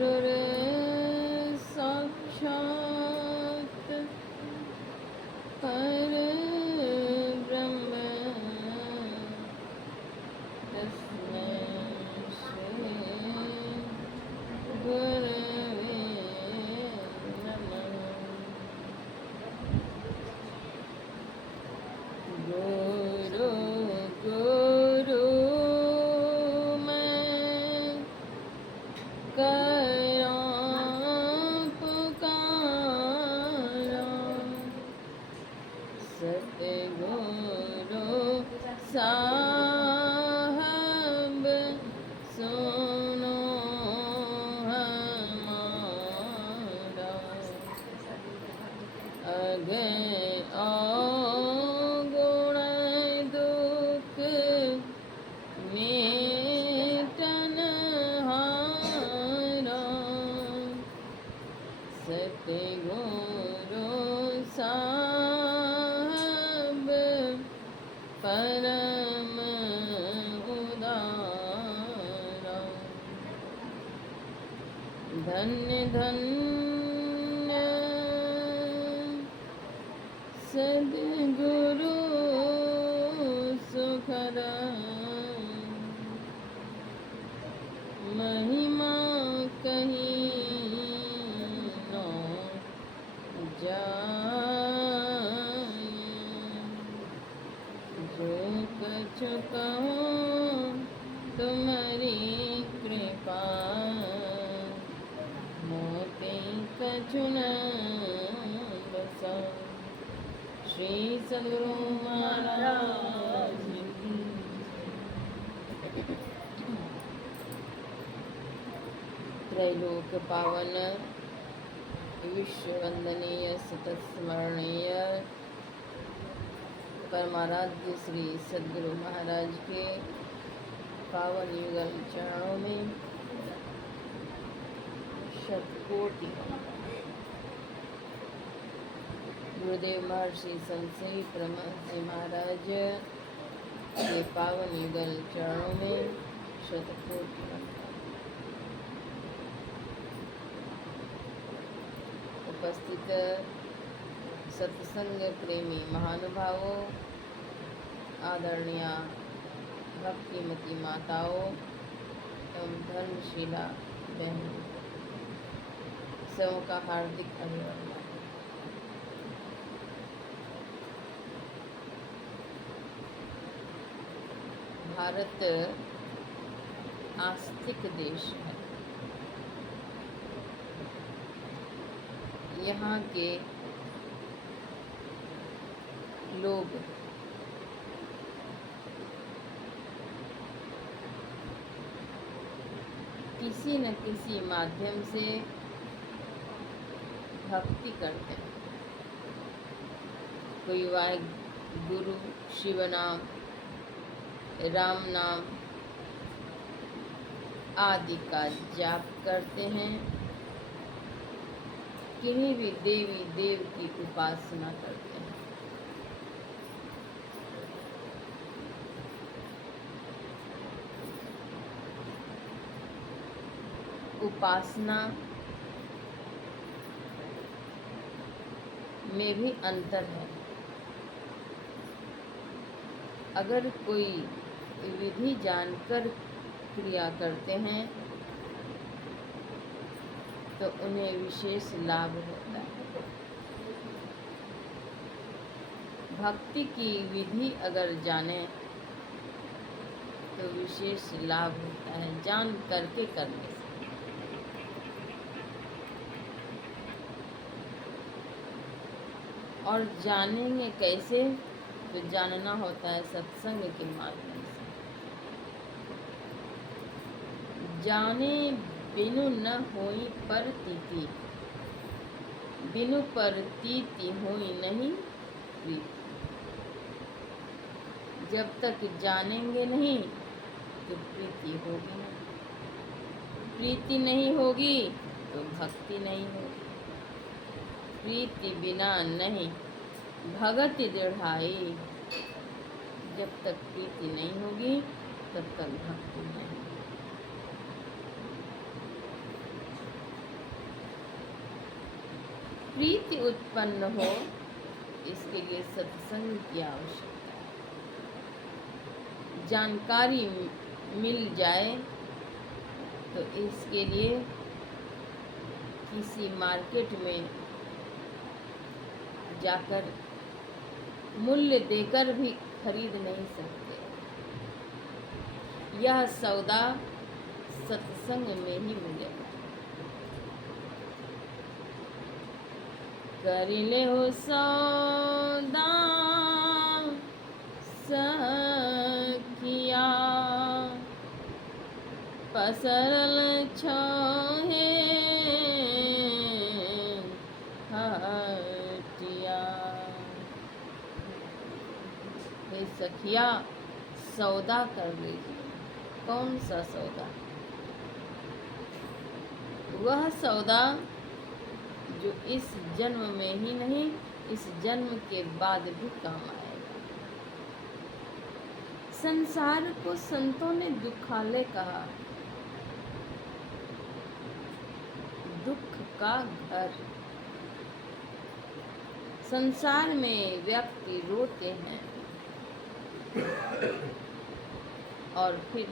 गुरुर्साक्षात् परब्रह्म तस्मै श्री गुरवे नमः। गुरु गुरु मैं करा पुकारा, सतगुरु साहब सुनो हमारा। अगर अवगुण दुख मेटनहारा, सतगुरु साहब परम उदारा। धन्य धन्य सद्गुरु सुखद, महिमा कहीं न जाए। जो कछु कहूँ तुम्हारी कृपा, मोते कछु न बसा। श्री सद्गुरु महाराज की। त्रैलोक पावन विश्व वंदनीय सतत स्मरणीय परमाराध्य श्री सद्गुरु महाराज के पावन युगल चरणों में शतकोटि गुरुदेव महर्षि संत परमहंस महाराज के पावन युगल चरणों में शतकोटि उपस्थित सत्संग प्रेमी महानुभावों, आदरणीय भक्तिमती माताओं एवं धर्मशिला बहनों, सबों का हार्दिक अभिनंदन। भारत आस्तिक देश है। यहाँ के लोग किसी न किसी माध्यम से भक्ति करते हैं। कोई वाहिगुरु शिव नाम, राम नाम आदि का जाप करते हैं। किन्हीं भी देवी देव की उपासना करते हैं। उपासना में भी अंतर है। अगर कोई विधि जानकर क्रिया करते हैं तो उन्हें विशेष लाभ होता है। भक्ति की विधि अगर जाने तो विशेष लाभ होता है, जान करके करने से। और जानेंगे कैसे? तो जानना होता है सत्संग के माध्यम से। जाने बिनु न होई परतीति, बिनु परतीति होई नहीं प्रीति। जब तक जानेंगे नहीं तो प्रीति होगी नहीं, प्रीति नहीं होगी तो भक्ति नहीं होगी। प्रीति बिना नहीं भगति दृढ़ाई। जब तक प्रीति नहीं होगी तब तक भक्ति नहीं। प्रीति उत्पन्न हो, इसके लिए सत्संग की आवश्यकता है। जानकारी मिल जाए तो इसके लिए किसी मार्केट में जाकर मूल्य देकर भी खरीद नहीं सकते। यह सौदा सत्संग में ही मिलेगा। कर ले हो सौदा सखिया, पसरल छोहे हटिया। हे सखिया, सौदा कर लीजिए। कौन सा सौदा? वह सौदा जो इस जन्म में ही नहीं, इस जन्म के बाद भी काम आएगा। संसार को संतों ने दुखालय कहा, दुख का घर। संसार में व्यक्ति रोते हैं और फिर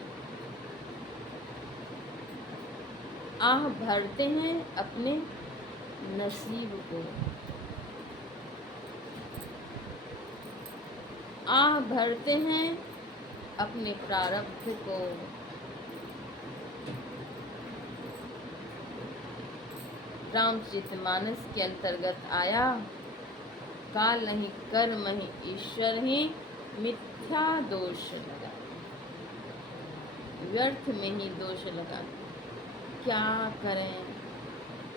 आह भरते हैं अपने नसीब को, आह भरते हैं अपने प्रारब्ध को। रामचरितमानस के अंतर्गत आया, काल नहीं कर्म ही ईश्वर ही मिथ्या दोष लगा। व्यर्थ में ही दोष लगा। क्या करें,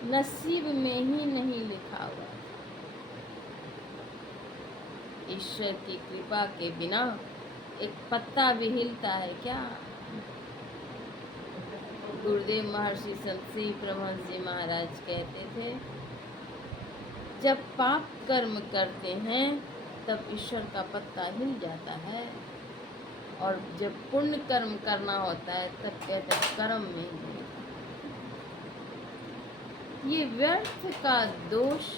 नसीब में ही नहीं लिखा हुआ। ईश्वर की कृपा के बिना एक पत्ता भी हिलता है क्या? गुरुदेव महर्षि संत श्री परमहंस जी महाराज कहते थे, जब पाप कर्म करते हैं तब ईश्वर का पत्ता हिल जाता है, और जब पुण्य कर्म करना होता है तब कहते हैं कर्म में ही। ये व्यर्थ का दोष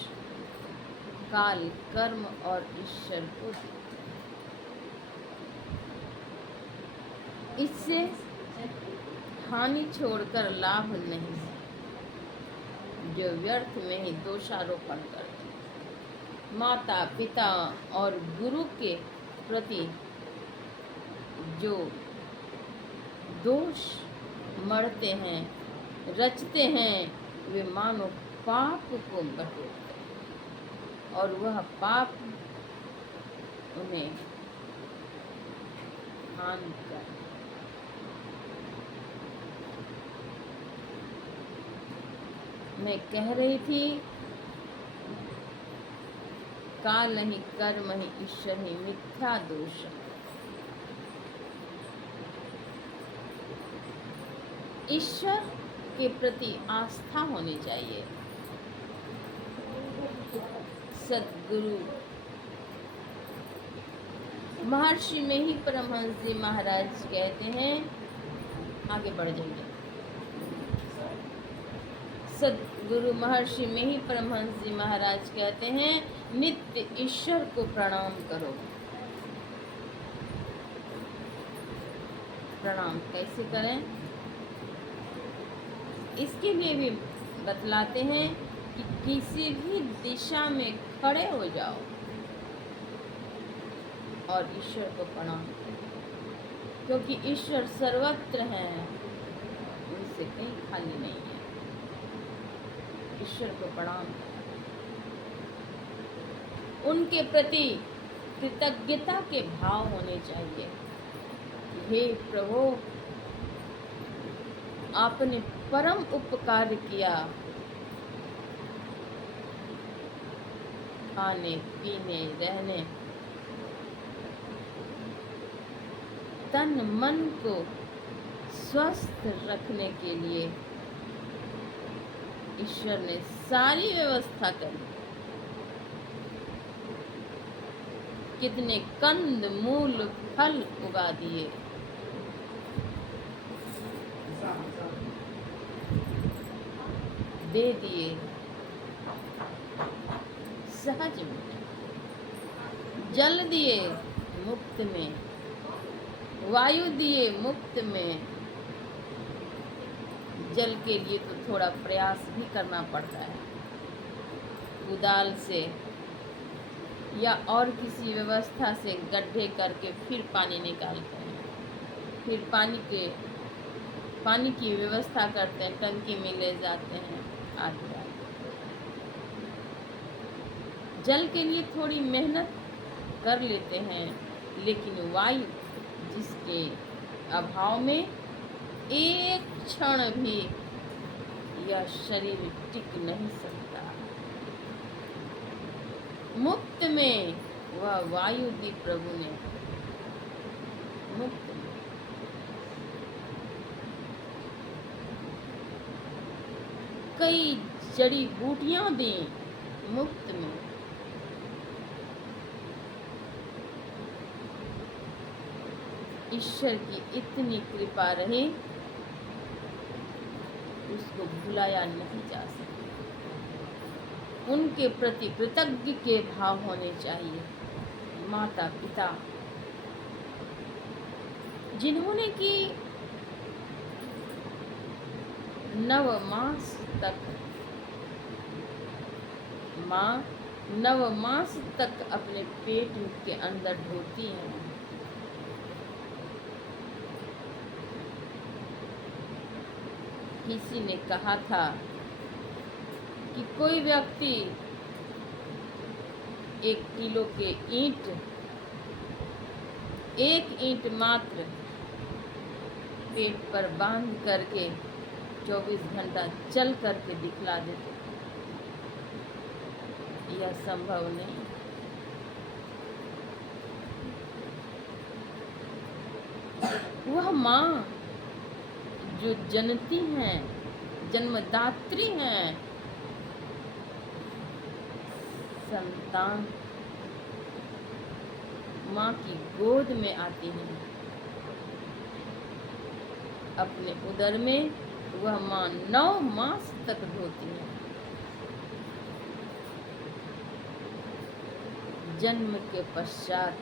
काल, कर्म और ईश्वर को, इससे हानि छोड़कर लाभ नहीं है। जो व्यर्थ में ही दोषारोपण करते हैं, माता पिता और गुरु के प्रति जो दोष मढ़ते हैं, रचते हैं, वे मानो पाप को बटोरते हैं और वह पाप उन्हें हानि कर। मैं कह रही थी, काल नहीं कर्म ही ईश्वर ही मिथ्या दोष। ईश्वर के प्रति आस्था होनी चाहिए। सद्गुरु महर्षि में ही परमहंस जी महाराज कहते हैं, आगे बढ़ जाइए। सद्गुरु महर्षि में ही परमहंस जी महाराज कहते हैं, नित्य ईश्वर को प्रणाम करो। प्रणाम कैसे करें, इसके लिए भी बतलाते हैं कि किसी भी दिशा में खड़े हो जाओ और ईश्वर को प्रणाम करो, क्योंकि ईश्वर सर्वत्र हैं, उनसे कहीं खाली नहीं है। ईश्वर को प्रणाम करो, उनके प्रति कृतज्ञता के भाव होने चाहिए। हे प्रभु, आपने परम उपकार किया, खाने पीने रहने, तन मन को स्वस्थ रखने के लिए ईश्वर ने सारी व्यवस्था करी। कितने कंद मूल फल उगा दिए, दे दिए। सहज में, जल दिए मुफ्त में, वायु दिए मुफ्त में। जल के लिए तो थोड़ा प्रयास भी करना पड़ता है, कुदाल से या और किसी व्यवस्था से गड्ढे करके फिर पानी निकालते हैं, फिर पानी की व्यवस्था करते हैं, टंकी में ले जाते हैं आदि। जल के लिए थोड़ी मेहनत कर लेते हैं, लेकिन वायु जिसके अभाव में एक क्षण भी यह शरीर टिक नहीं सकता, मुफ्त में वह वायु दी प्रभु ने, मुफ्त में। कई जड़ी बूटियां दी मुफ्त में। ईश्वर की इतनी कृपा रहे, उसको भुलाया नहीं जा सकता। उनके प्रति कृतज्ञ के भाव होने चाहिए। माता पिता जिन्होंने कि 9 मास तक, माँ 9 मास तक अपने पेट के अंदर ढोती हैं। किसी ने कहा था कि कोई व्यक्ति 1 किलो के ईंट, 1 ईंट मात्र पेट पर बांध करके 24 घंटा चल करके दिखला देते। यह संभव नहीं। वह माँ जो जनती हैं, जन्मदात्री हैं, संतान माँ की गोद में आती हैं। अपने उदर में वह माँ 9 मास तक ढोती है। जन्म के पश्चात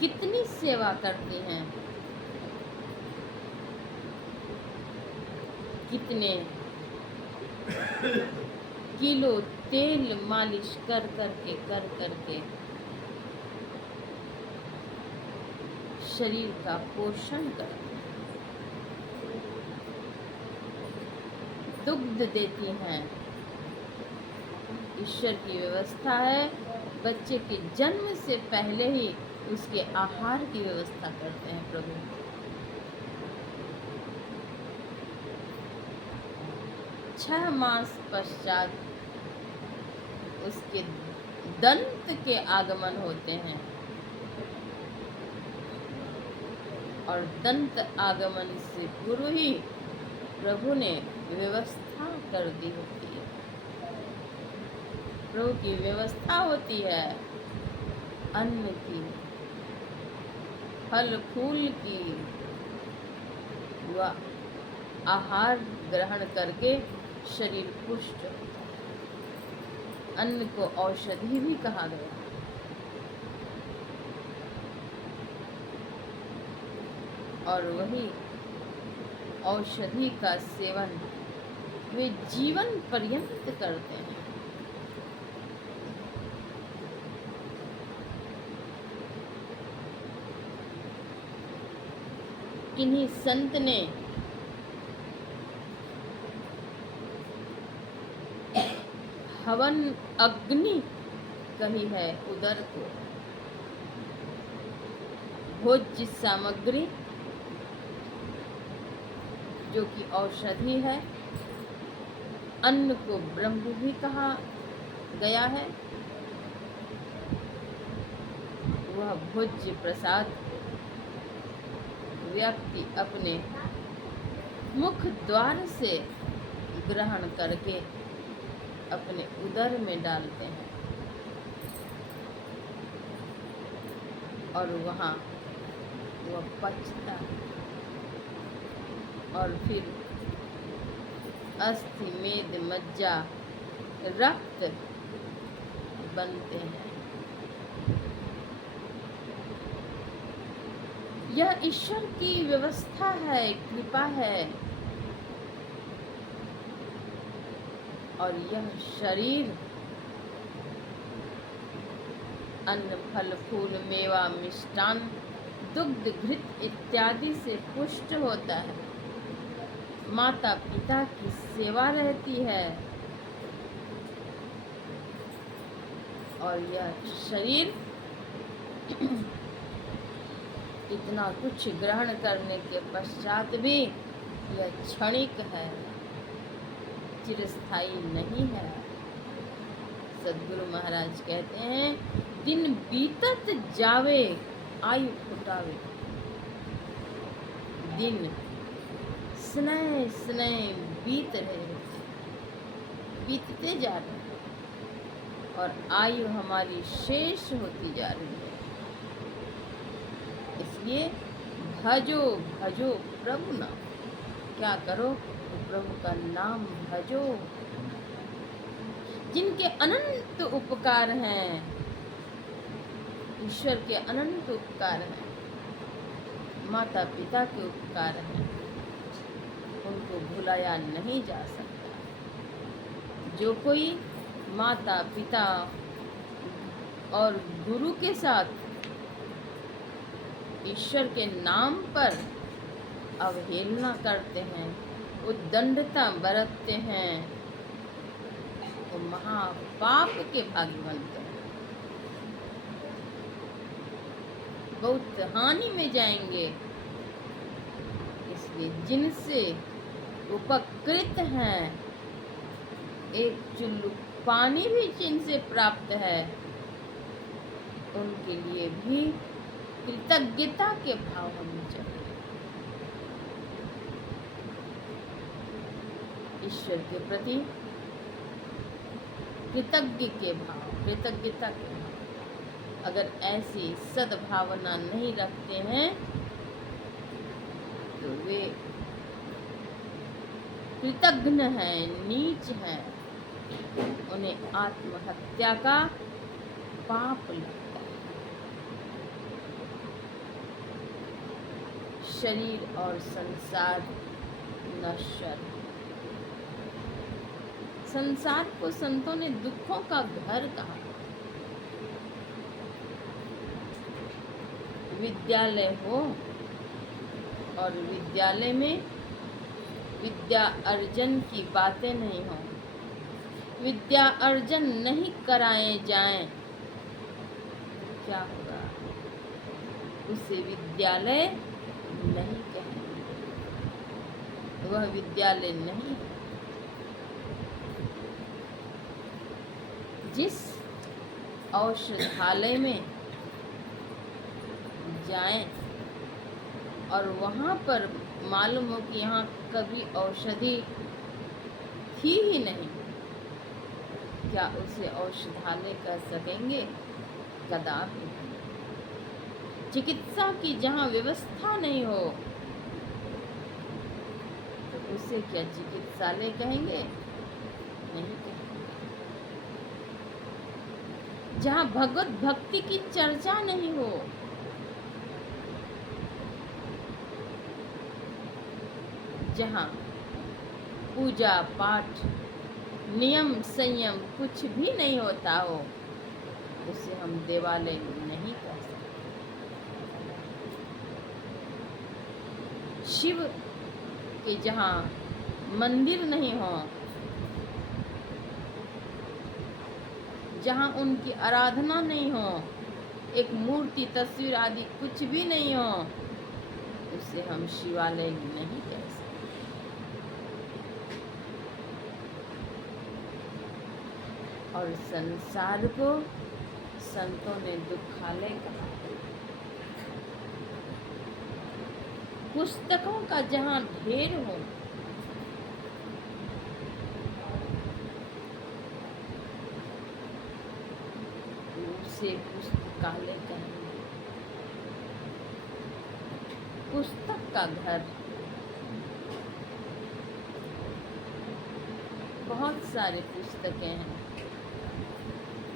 कितनी सेवा करती हैं, कितने किलो तेल मालिश कर करके शरीर का पोषण करती हैं, दुग्ध देती हैं। ईश्वर की व्यवस्था है, बच्चे के जन्म से पहले ही उसके आहार की व्यवस्था करते हैं प्रभु। छह मास पश्चात उसके दंत के आगमन होते हैं और दंत आगमन से पूर्व ही प्रभु ने व्यवस्था कर दी होती है। प्रभु की व्यवस्था होती है अन्न की, फल फूल की। वह आहार ग्रहण करके शरीर पुष्ट होता है। अन्न को औषधि भी कहा गया। और वही औषधि का सेवन वे जीवन पर्यंत करते हैं। किन्हीं संत ने हवन अग्नि कही है उदर को, भोज्य सामग्री जो कि औषधि है। अन्न को ब्रह्म भी कहा गया है। वह भोज्य प्रसाद व्यक्ति अपने मुख द्वार से ग्रहण करके अपने उदर में डालते हैं और वहाँ वह पचता है और फिर अस्थि मेद मज्जा रक्त बनते हैं। यह ईश्वर की व्यवस्था है, कृपा है। और यह शरीर अन्न फल फूल मेवा मिष्टान दुग्ध घृत इत्यादि से पुष्ट होता है। माता पिता की सेवा रहती है और यह शरीर इतना कुछ ग्रहण करने के पश्चात भी यह क्षणिक है, चिरस्थायी नहीं है। सद्गुरु महाराज कहते हैं, दिन बीतत जावे आयु फुटावे। दिन स्नेह स्नेह बीतते जा रहे हैं और आयु हमारी शेष होती जा रही है। इसलिए भजो भजो प्रभु नाम। क्या करो? तो प्रभु का नाम भजो। जिनके अनंत उपकार हैं, ईश्वर के अनंत उपकार हैं, माता पिता के उपकार हैं, उनको भुलाया नहीं जा सकता। जो कोई माता पिता और गुरु के साथ ईश्वर के नाम पर अवहेलना करते हैं, उद्दंडता बरतते हैं, वो महापाप के भागी बनते हैं, बहुत हानि में जाएंगे। इसलिए जिनसे उपकृत हैं, एक चुल्लू पानी भी जिनसे प्राप्त है, उनके लिए भी कृतज्ञता के भाव होने चाहिए। ईश्वर के प्रति कृतज्ञता के भाव। अगर ऐसी सद्भावना नहीं रखते हैं तो वे कृतघ्न हैं, नीच हैं, उन्हें आत्महत्या का पाप लगता है। शरीर और संसार नश्वर। संसार को संतों ने दुखों का घर कहा। विद्यालय हो और विद्यालय में विद्या अर्जन की बातें नहीं हो, विद्या अर्जन नहीं कराए जाएं, क्या होगा? उसे विद्यालय नहीं कहेंगे, वह विद्यालय नहीं है। जिस औषधालय में जाएं और वहाँ पर मालूम हो कि यहाँ कभी औषधि थी ही नहीं, क्या उसे औषधालय कह सकेंगे? कदापि। चिकित्सा की जहाँ व्यवस्था नहीं हो तो उसे क्या चिकित्सालय कहेंगे? नहीं कहेंगे। जहाँ भगवत भक्ति की चर्चा नहीं हो, जहाँ पूजा पाठ नियम संयम कुछ भी नहीं होता हो, उसे हम देवालय नहीं कह सकते। शिव के जहाँ मंदिर नहीं हो, जहाँ उनकी आराधना नहीं हो, एक मूर्ति तस्वीर आदि कुछ भी नहीं हो, उसे हम शिवालय नहीं कह सकते। और संसार को संतों ने दुखालय कहा। पुस्तकों का जहाँ ढेर हो, उसे पुस्तकालय कहेंगे। पुस्तक का घर, बहुत सारे पुस्तकें हैं,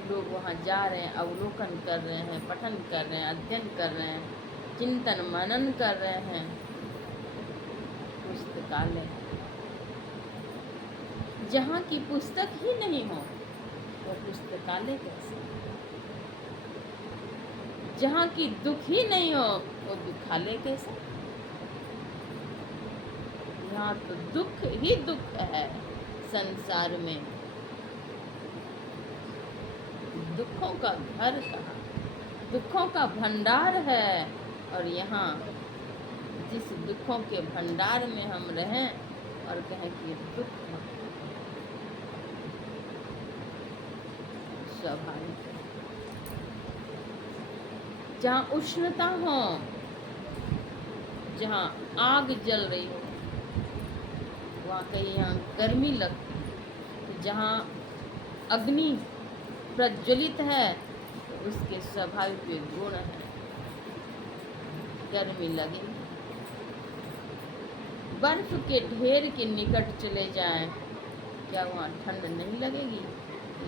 लोग वहाँ जा रहे हैं, अवलोकन कर रहे हैं, पठन कर रहे हैं, अध्ययन कर रहे हैं, चिंतन मनन कर रहे हैं। पुस्तकालय, जहाँ की पुस्तक ही नहीं हो वो पुस्तकालय कैसे? जहाँ की दुख ही नहीं हो वो दुखालय कैसे? यहाँ तो दुख ही दुख है संसार में, दुखों का घर कहाँ, दुखों का भंडार है। और यहाँ जिस दुखों के भंडार में हम रहें और कहें कि दुख स्वाभाविक है। जहाँ उष्णता हो, जहाँ आग जल रही हो, वहाँ कहीं यहाँ गर्मी लगती। जहाँ अग्नि प्रज्वलित है तो उसके स्वाभाविक गुण है, गर्मी लगेगी। बर्फ के ढेर के निकट चले जाएं, क्या वहाँ ठंड नहीं लगेगी?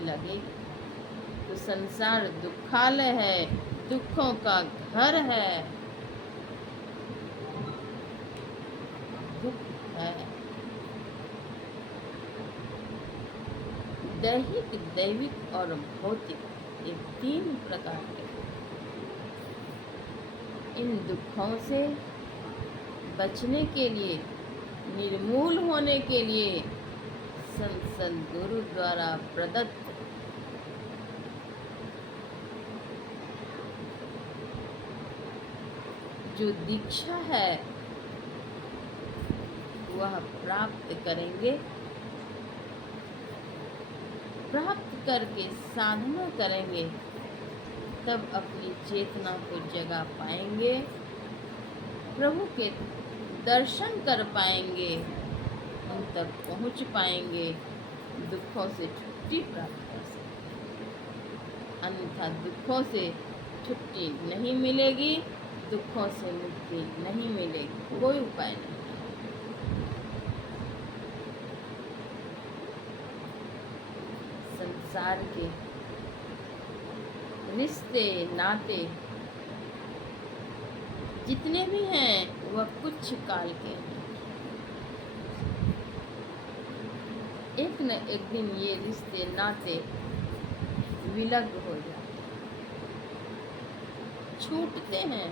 लगेगी। तो संसार दुखालय है, दुखों का घर है, दुख है। दैहिक, दैविक और भौतिक, ये 3 प्रकार के। इन दुखों से बचने के लिए, निर्मूल होने के लिए संत सद्गुरु द्वारा प्रदत्त जो दीक्षा है वह प्राप्त करेंगे। प्राप्त करके साधना करेंगे, तब अपनी चेतना को जगा पाएंगे, प्रभु के दर्शन कर पाएंगे, उन तक पहुंच पाएंगे, दुखों से छुट्टी प्राप्त कर सकते। अन्यथा दुखों से छुट्टी नहीं मिलेगी, दुखों से मुक्ति नहीं मिलेगी, कोई उपाय नहीं। संसार के रिश्ते नाते जितने भी हैं वह कुछ काल के हैं। एक न एक दिन ये रिश्ते नाते विलग हो जाते, छूटते हैं।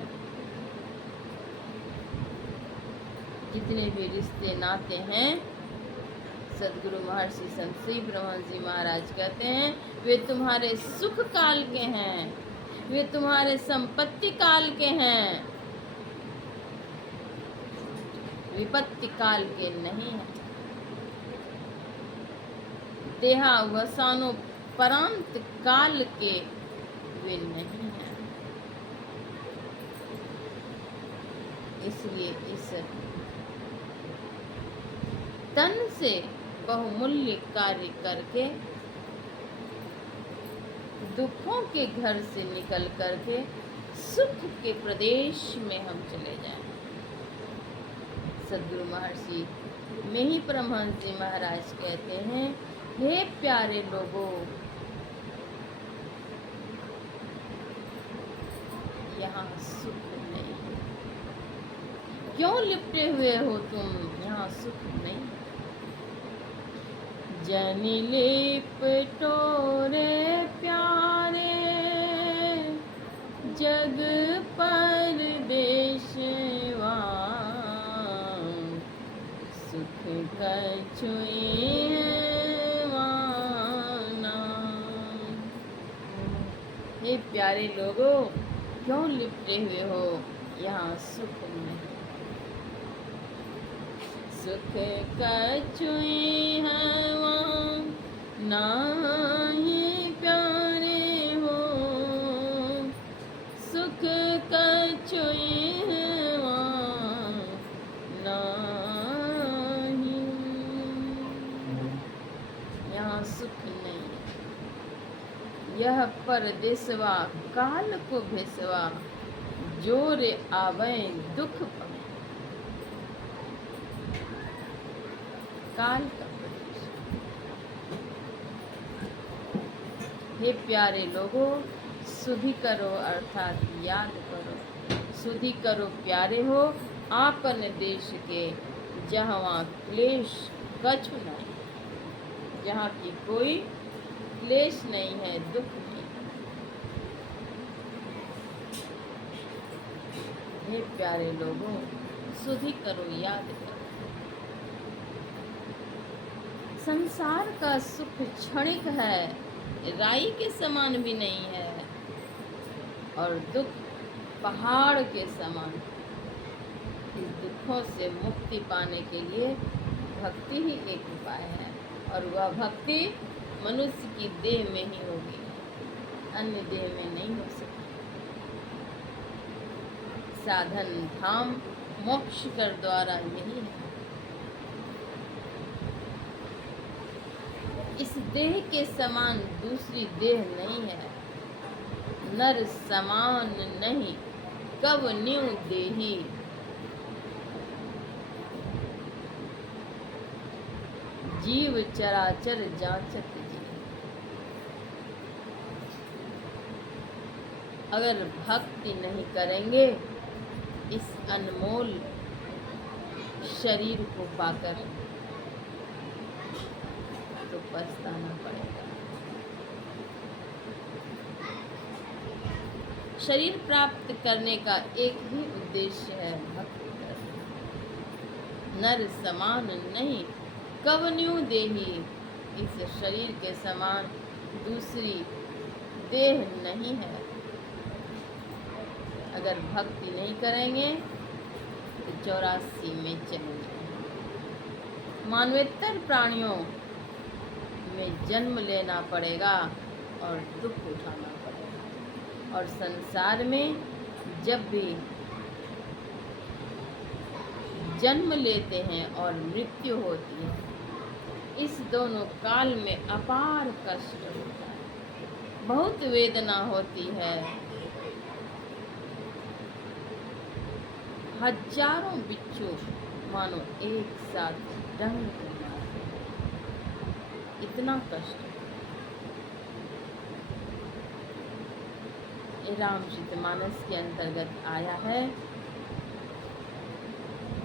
जितने भी रिश्ते नाते हैं, सदगुरु महर्षि संत श्री ब्रह्मन जी महाराज कहते हैं, वे तुम्हारे सुख काल के हैं, वे तुम्हारे संपत्ति काल के हैं, विपत्ति काल के नहीं है। देहावसानो परांत काल के वे नहीं है। इसलिए इस तन से बहुमूल्य कार्य करके, दुखों के घर से निकल करके सुख के प्रदेश में हम चले जाएं। सद्गुरु महर्षि में ही परमहंस जी महाराज कहते हैं, हे प्यारे लोगों, यहाँ सुख नहीं। क्यों लिपटे हुए हो तुम? यहाँ सुख नहीं। जनि लिपटो रे प्यारे, जग परदेशवा, सुख कछुई वाना। हे प्यारे लोगों, क्यों लिपटे हुए हो? यहाँ सुख नहीं। सुख कछुई हवा नाही प्यारे हो, सुख कछुई हवा नाही। यहाँ सुख नहीं। यह परदेसवा काल को भेसवा, जोर आवे दुख पावे। काल का प्रदेश, हे प्यारे लोगों, सुधि करो अर्थात याद करो। सुधि करो प्यारे हो आपन देश के, जहाँ क्लेश कछु नहीं, जहाँ की कोई क्लेश नहीं है, दुख नहीं। हे प्यारे लोगों, सुधि करो याद करो। संसार का सुख क्षणिक है, राई के समान भी नहीं है, और दुख पहाड़ के समान। इस दुखों से मुक्ति पाने के लिए भक्ति ही एक उपाय है, और वह भक्ति मनुष्य की देह में ही होगी, अन्य देह में नहीं हो सकती। साधन धाम मोक्ष कर द्वारा यही है। इस देह के समान दूसरी देह नहीं है, नर समान नहीं कब न्यू देही। जीव चराचर जांचत जी। अगर भक्ति नहीं करेंगे इस अनमोल शरीर को पाकर, तो पछताना पड़ेगा। शरीर प्राप्त करने का एक ही उद्देश्य है, भक्ति करना। नर समान नहीं कब न्यू देही। इस शरीर के समान दूसरी देह नहीं है। अगर भक्ति नहीं करेंगे तो 84 में चलेंगे। मानवेतर प्राणियों में जन्म लेना पड़ेगा और दुख उठाना पड़ेगा, और संसार में जब भी जन्म लेते हैं और मृत्यु होती है, इस दोनों काल में अपार कष्ट होता है, बहुत वेदना होती है। हजारों बिच्छू मानो एक साथ डंक मारते हैं, इतना कष्ट। ये रामचरितमानस के अंतर्गत आया है।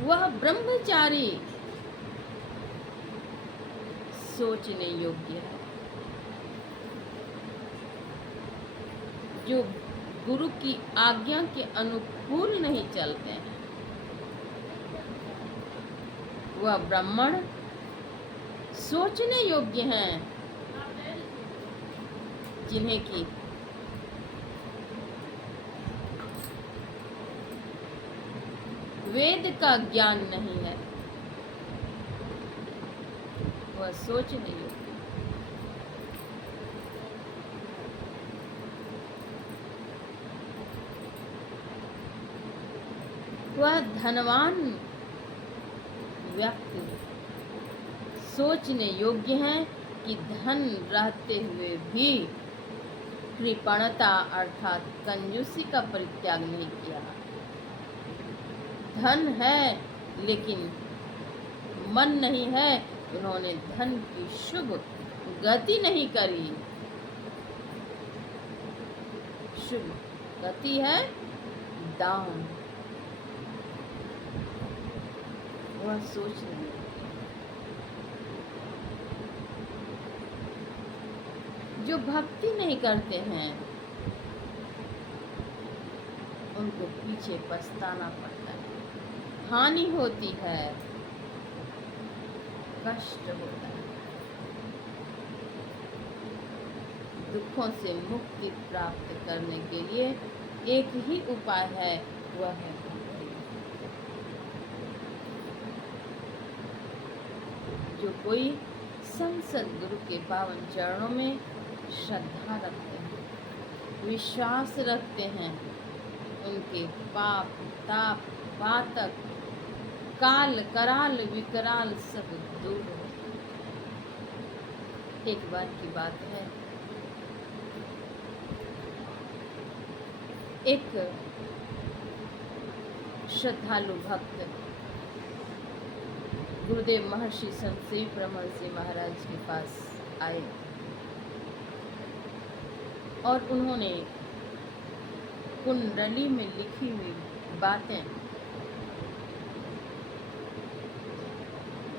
वह ब्रह्मचारी सोचने योग्य है, जो गुरु की आज्ञा के अनुकूल नहीं चलते हैं। वह ब्राह्मण सोचने योग्य हैं, जिन्हें की वेद का ज्ञान नहीं है, वह सोचने योग्य। वह धनवान व्यक्ति सोचने योग्य हैं कि धन रहते हुए भी कृपणता अर्थात कंजूसी का परित्याग नहीं किया। धन है लेकिन मन नहीं है, उन्होंने धन की शुभ गति नहीं करी। शुभ गति है दान, वह सोच नहीं। जो भक्ति नहीं करते हैं उनको पीछे पछताना पड़ता है, हानि होती है, कष्ट होता है। दुखों से मुक्ति प्राप्त करने के लिए एक ही उपाय है, वह है भक्ति। जो कोई संसद गुरु के पावन चरणों में श्रद्धा रखते हैं, विश्वास रखते हैं, उनके पाप ताप पातक काल कराल विकराल सब दूर हो। एक बार की बात है, एक श्रद्धालु भक्त गुरुदेव महर्षि संत श्री परमहंस जी महाराज के पास आए। और उन्होंने कुंडली में लिखी हुई बातें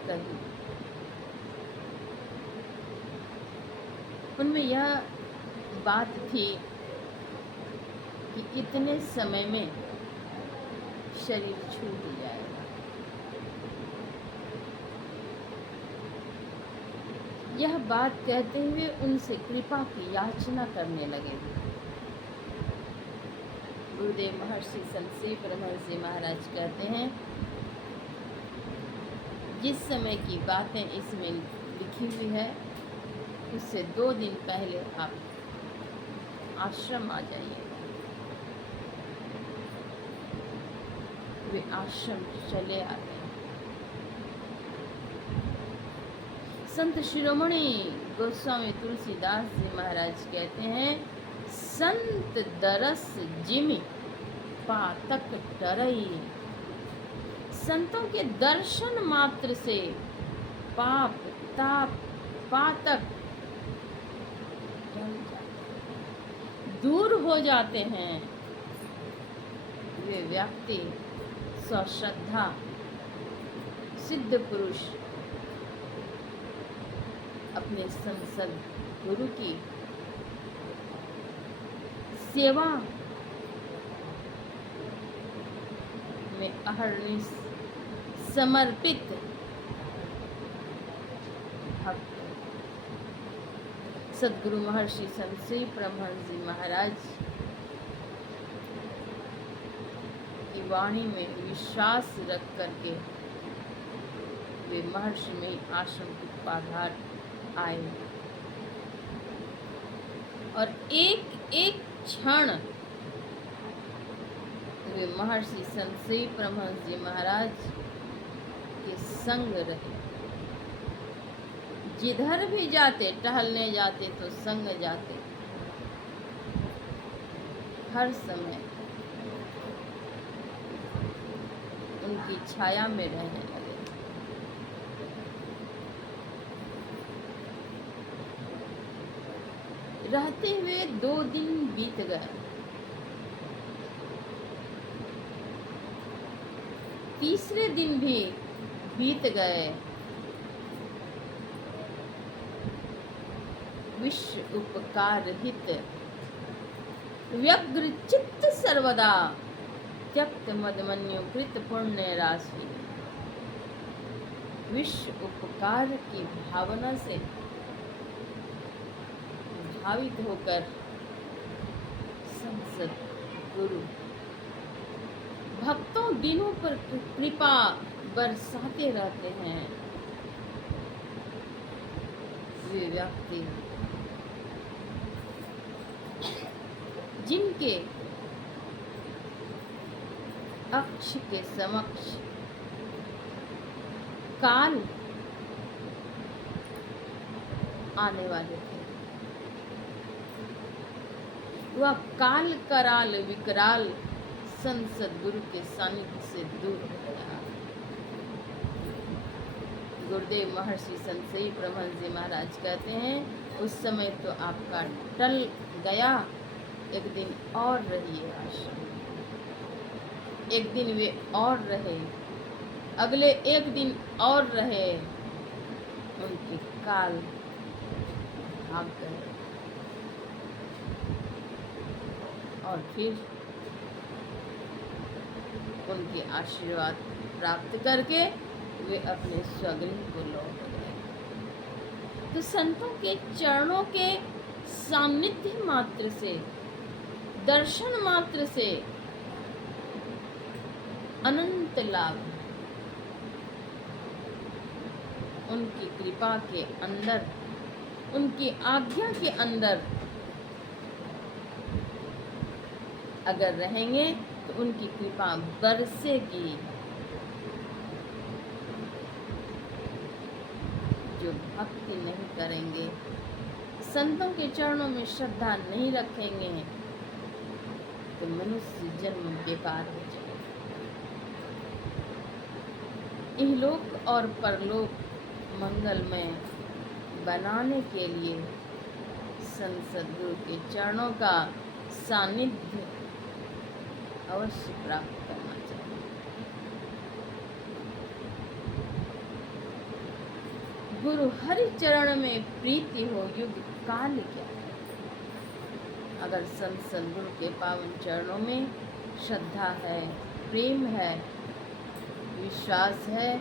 कही। उनमें यह बात थी कि इतने समय में शरीर छूट जाएगा। यह बात कहते हुए उनसे कृपा की याचना करने लगे। गुरुदेव महर्षि संत श्री परमहंस जी महाराज कहते हैं, जिस समय की बातें इसमें लिखी हुई है उससे 2 दिन पहले आप आश्रम आ जाइए। वे आश्रम चले आते हैं। संत शिरोमणि गोस्वामी तुलसीदास जी महाराज कहते हैं, संत दरस जिमि पातक डरई। संतों के दर्शन मात्र से पाप ताप पातक दूर हो जाते हैं। वे व्यक्ति स्वश्रद्धा सिद्ध पुरुष अपने संसद गुरु की सेवा में अहर्निश समर्पित भक्त सदगुरु महर्षि संत श्री परमहंस जी महाराज की वाणी में विश्वास रख करके वे महर्षि में आश्रम के पाधार आए और एक एक क्षण वे महर्षि संत श्री परमहंस जी महाराज के संग रहे। जिधर भी जाते, टहलने जाते तो संग जाते, हर समय उनकी छाया में रहने लगे। रहते हुए 2 दिन बीत गए। तीसरे दिन भी बीत गए। विश्व उपकार हित व्यग्र चित्त सर्वदा त्यक्त मदमन्यु कृत पुण्य राशि। विश्व उपकार की भावना से भावित होकर संसद गुरु भक्तों दिनों पर कृपा बरसाते रहते हैं। वे व्यक्ति जिनके अक्ष के समक्ष काल आने वाले थे, वह काल कराल विकराल संसद गुरु के सानिध्य से दूर हो गया। गुरुदेव महर्षि संत श्री परमहंस जी महाराज कहते हैं, उस समय तो आपका टल गया, एक दिन और रहिए आश्रम। एक दिन वे और रहे, अगले एक दिन और रहे, उनके काल भाग गए और फिर उनके आशीर्वाद प्राप्त करके वे अपने स्वगृह को लौट गए। तो संतों के चरणों के सानिध्य मात्र से, दर्शन मात्र से अनंत लाभ। उनकी कृपा के अंदर, उनकी आज्ञा के अंदर अगर रहेंगे तो उनकी कृपा बरसेगी। जो भक्ति नहीं करेंगे, संतों के चरणों में श्रद्धा नहीं रखेंगे, तो मनुष्य जन्म बेकार हो जाएगा। इहलोक और परलोक मंगलमय बनाने के लिए संत सद्गुरु के चरणों का सानिध्य अवश्य प्राप्त करना चाहिए। गुरु हरि चरण में प्रीति हो युग काल क्या है। अगर संत सद्गुरु के पावन चरणों में श्रद्धा है, प्रेम है, विश्वास है,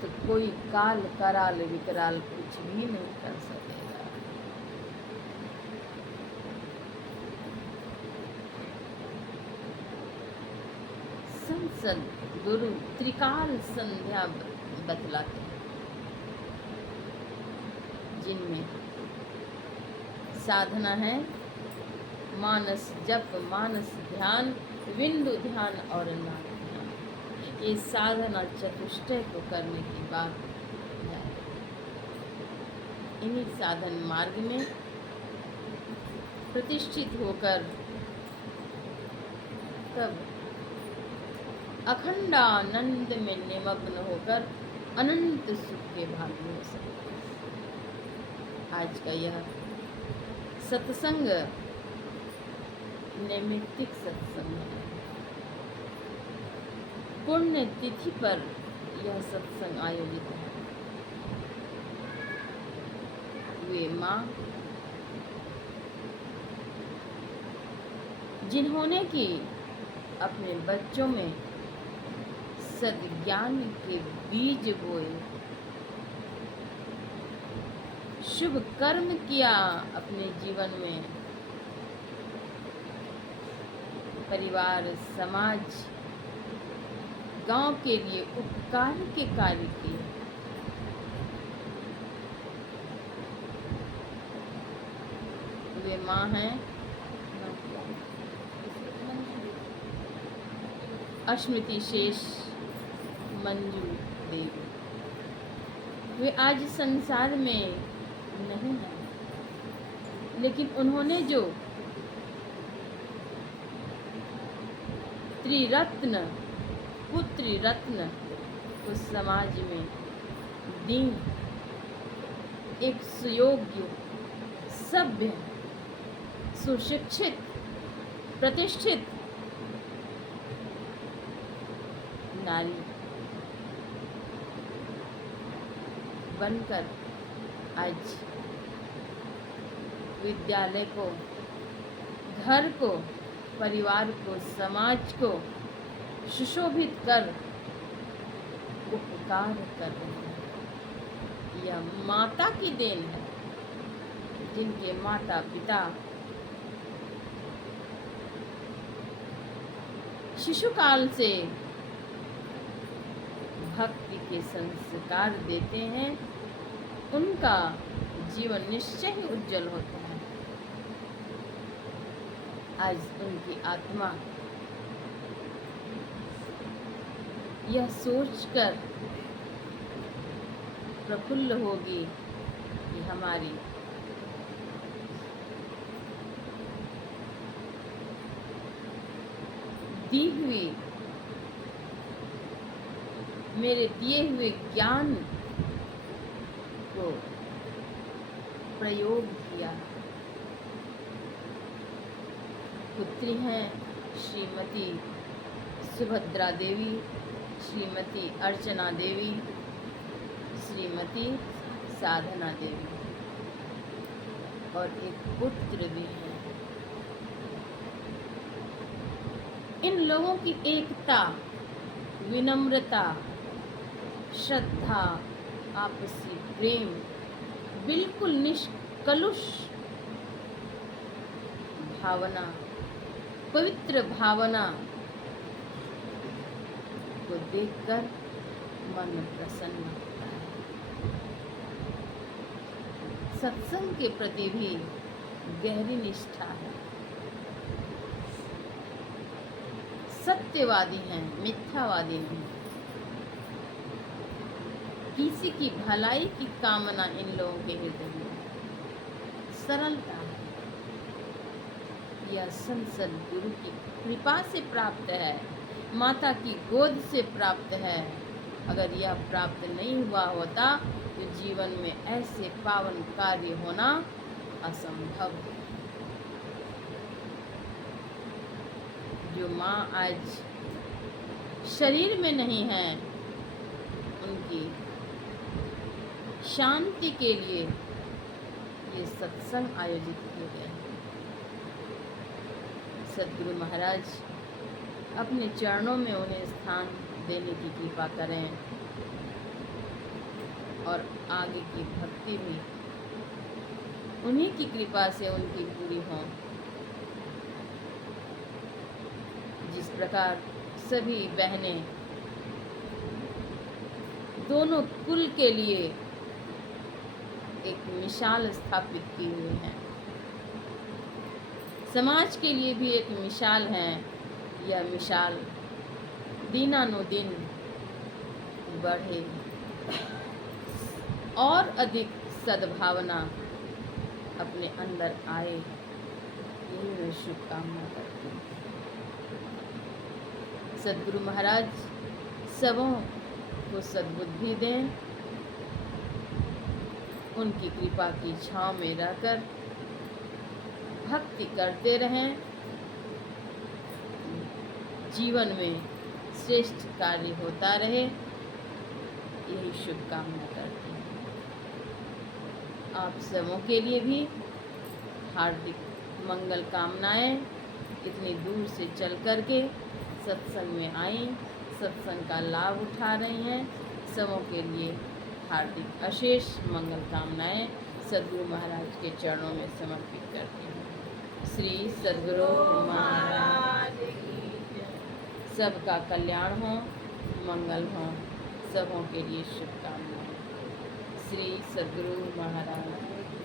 तो कोई काल कराल विकराल कुछ भी नहीं कर सकेगा। संत सद्गुरु त्रिकाल संध्या बतलाते हैं, जिनमें साधना है मानस जप, मानस ध्यान, बिंदु ध्यान और नाम ध्यान। ये साधना चतुष्टय को करने की बात है। इन्हीं साधन मार्ग में प्रतिष्ठित होकर तब अखंडानंद में निमग्न होकर अनंत सुख के भागी हो सकते। आज का यह सत्संग नैमित्तिक सत्संग है। पुण्य तिथि पर यह सत्संग आयोजित है। वे माँ जिन्होंने की अपने बच्चों में सद्ज्ञान के बीज बोए, शुभ कर्म किया अपने जीवन में, परिवार, समाज, गांव के लिए उपकार के कार्य किए। वे माँ हैं अश्मिति शेष मंजू देवी। वे आज संसार में नहीं है, लेकिन उन्होंने जो त्रिरत्न, पुत्री रत्न को समाज में दी, एक सुयोग्य, सभ्य, सुशिक्षित, प्रतिष्ठित नारी बनकर आज विद्यालय को, घर को, परिवार को, समाज को सुशोभित कर उपकार कर रहे हैं। यह माता की देन है, जिनके माता पिता शिशुकाल से भक्ति के संस्कार देते हैं, उनका जीवन निश्चय ही उज्जवल होता है। आज उनकी आत्मा यह सोचकर प्रफुल्ल होगी कि हमारी दी हुई, मेरे दिए हुए ज्ञान को प्रयोग किया। पुत्री हैं श्रीमती सुभद्रा देवी, श्रीमती अर्चना देवी, श्रीमती साधना देवी, और एक पुत्र भी है। इन लोगों की एकता, विनम्रता, श्रद्धा, आपसी प्रेम, बिल्कुल निष्कलुष भावना, पवित्र भावना को देखकर मन प्रसन्न होता है। सत्संग के प्रति भी गहरी निष्ठा है। सत्यवादी हैं, मिथ्यावादी नहीं। किसी की भलाई की कामना इन लोगों के हृदय में, सरलता है। यह संत सद्गुरु की कृपा से प्राप्त है, माता की गोद से प्राप्त है। अगर यह प्राप्त नहीं हुआ होता तो जीवन में ऐसे पावन कार्य होना असंभव है। जो माँ आज शरीर में नहीं है, उनकी शांति के लिए ये सत्संग आयोजित किए गए हैं। सद्गुरु महाराज अपने चरणों में उन्हें स्थान देने की कृपा करें और आगे की भक्ति भी उन्हीं की कृपा से उनकी पूरी हो। जिस प्रकार सभी बहनें दोनों कुल के लिए एक मिसाल स्थापित की हुई है, समाज के लिए भी एक मिसाल है। यह मिसाल दिनानुदिन बढ़े और अधिक सद्भावना अपने अंदर आए, यही मैं शुभकामना करती हूँ। सद्गुरु महाराज सबों को सद्बुद्धि दें, उनकी कृपा की छांव में रहकर भक्ति करते रहें, जीवन में श्रेष्ठ कार्य होता रहे, यही शुभकामना करती हूँ। आप सबों के लिए भी हार्दिक मंगल कामनाएं। इतनी दूर से चल कर के सत्संग में आई, सत्संग का लाभ उठा रही हैं, सबों के लिए हार्दिक अशेष मंगल कामनाएं सद्गुरु महाराज के चरणों में समर्पित करती हूँ। श्री सद्गुरु महाराज की जय। सबका कल्याण हो, मंगल हो, सबों के लिए शुभकामनाएं। श्री सद्गुरु महाराज।